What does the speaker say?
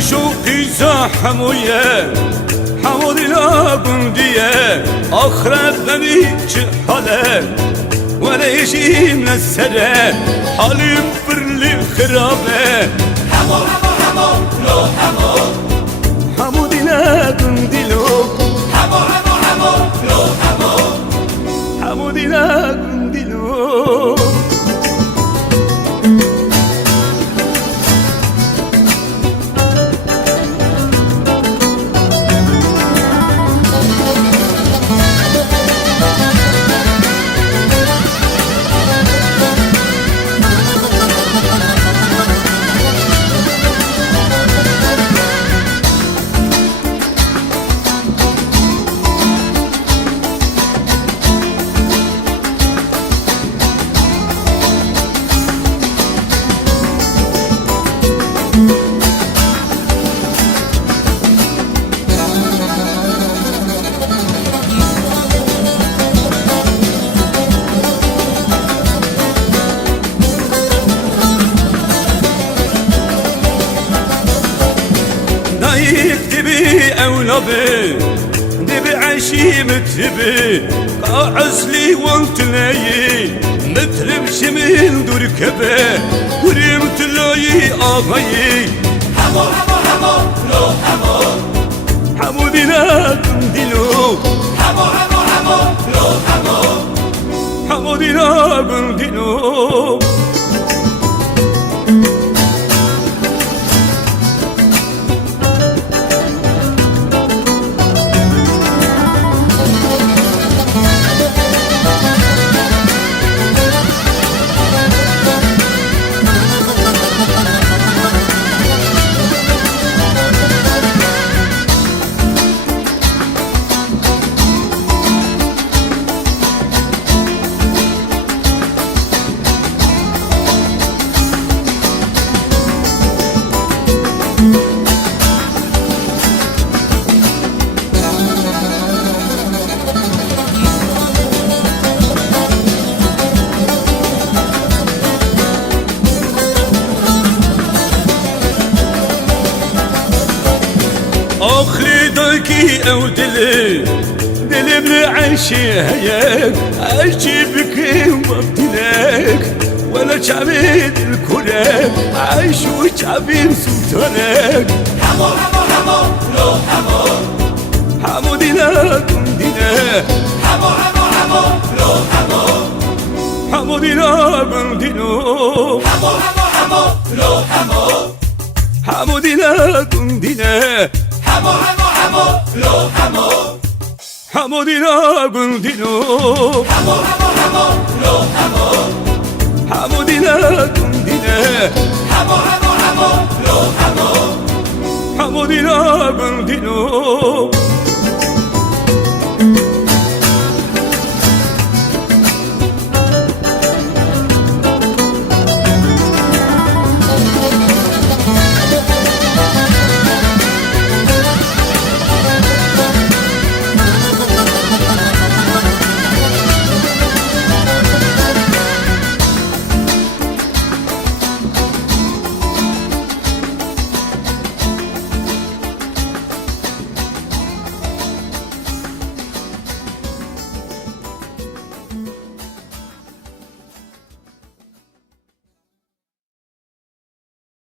شوقي زحمويه حمودي لاقم ديه آخرت نديش حاله ولا يشي من السره حالي برلي خرابه حمو حمو حمو لو حمو حمودي لاقم ديلو حمو حمو حمو لو حمو حمودي لاقم ديلو دبي أولبي دبي عشي متبي قاعسلي وانت لاي مترب شمل دور كبه ورمت لاي آغاي حمو حمو حمو لو حمو حمودي لاقم ديلو حمو حمو حمو لو حمو حمودي لاقم ديلو آخری داکی او دلی بر عیشی هیک عیشی بکیم وقتینک ولا چابی دل کنک عیش و چابیم سلطانک حمو حمو حمو لو حمو حمودی لاقم دینه حمو حمو حمو لو حمو حمودی لاقم دینو حمو حمو حمو لو حمو حمودی لاقم دینه حمو حمو حمو لو حمو حمودی لاقم دینو حمو حمو حمو لو حمو حمودی لاقم